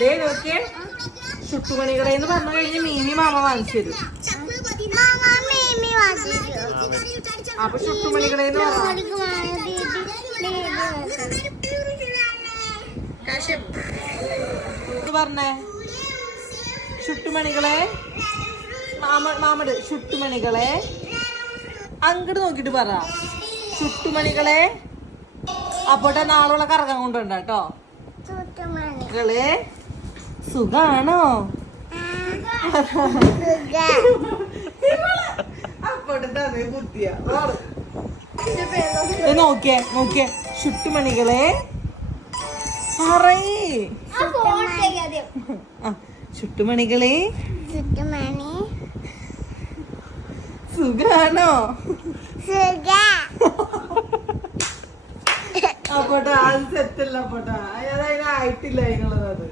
ദേ നോക്കിയേ, ചുട്ടുമണികളെ എന്ന് പറഞ്ഞു കഴിഞ്ഞ് മീമി മാമ വാങ്ങിച്ചു തരും. അപ്പൊ ചുട്ടുമണികളെ പറഞ്ഞേ, ചുട്ടുമണികളെ മാമട് ചുട്ടുമണികളെ അങ്ങോട്ട് നോക്കിട്ട് പറ. ചുട്ടുമണികളെ അപ്പോട്ടെ നാളെ കറങ്ങാൻ കൊണ്ടുവണ്ട കേട്ടോ. മണികളെ സുഖാണോ? അപ്പോട്ടെ ബുദ്ധിയ നോക്കിയേ നോക്കിയേ. ചുട്ടുമണികളെ പറയേ. ചുട്ടുമണികളെ സുഖാണോ? അപ്പോട്ടെ അത് സെറ്റല്ല. അപ്പോട്ടെ ആയിട്ടില്ല നിങ്ങളത്.